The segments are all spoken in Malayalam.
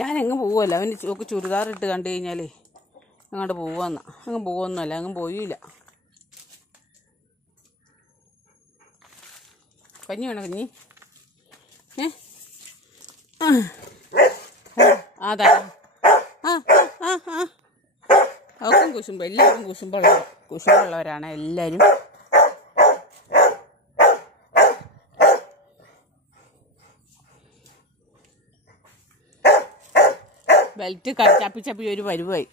ഞാനെങ്ങും പോവുമല്ല. അവന് ഒക്കെ ചുരിദാറിട്ട് കണ്ടു കഴിഞ്ഞാലേ അങ്ങോട്ട് പോവാന്ന. അങ്ങ് പോവൊന്നുമല്ല, അങ്ങും പോയില്ല. കഞ്ഞി വേണം, കഞ്ഞി. അതാ അവർക്കും കുശുമ്പ്, എല്ലാവർക്കും കുശുമ്പുള്ളവരാണ് എല്ലാവരും. ബെൽറ്റ് ചപ്പി ഒരു പരുവായി.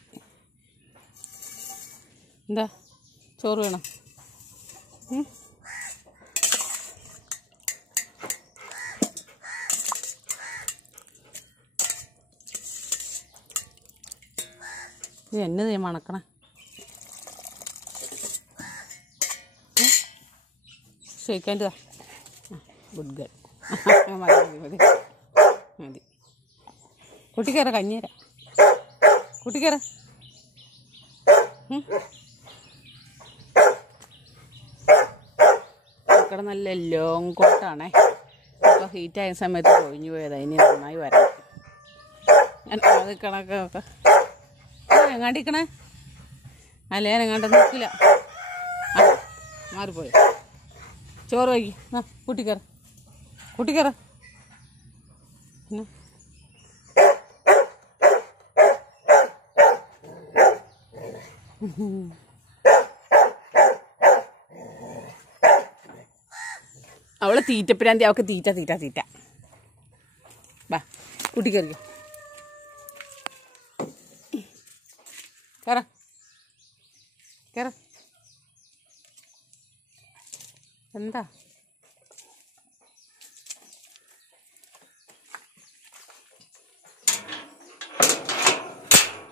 എന്താ ചോറ് വേണം? ഇത് എന്നത് ഞാൻ മണക്കണേ. ഷെയ്ക്കാൻ്റെ ഗുഡ് ഗേൾ. മതി മതി. കുട്ടിക്കയറ, കഞ്ഞിര കുട്ടിക്കയറ. ഇവിടെ നല്ല ലോങ് കോട്ടാണേ. അപ്പോൾ ഹീറ്റായ സമയത്ത് കൊഴിഞ്ഞു പോയതാ. ഇനി നന്നായി വരാം. ഞാൻ അത് കണക്കൊക്കെ എങ്ങാണ്ടിക്കണേ. അല്ല, ഞാൻ എങ്ങാണ്ട് നോക്കില്ല. മാറിപ്പോയി. ചോറ് വയ്ക്കി. കുട്ടിക്കയറ കുട്ടിക്കയറ. പിന്നെ അവളെ തീറ്റപ്പിരാന്തി. അവൾക്ക് തീറ്റ. വാ കുട്ടിക്കറിയോ. കേറ. എന്താ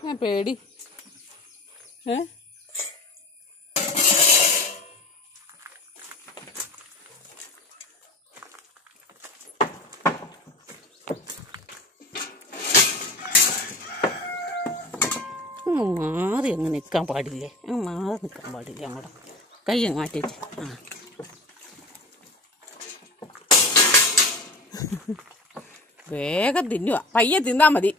ഞാൻ പേടി. മാറി അങ്ങ് നിൽക്കാൻ പാടില്ലേ? മാറി നിൽക്കാൻ പാടില്ല. അങ്ങോട്ട് കൈ അങ്ങ് മാറ്റിയിട്ട്. വേഗം തിന്നുക. പയ്യെ തിന്നാ മതി.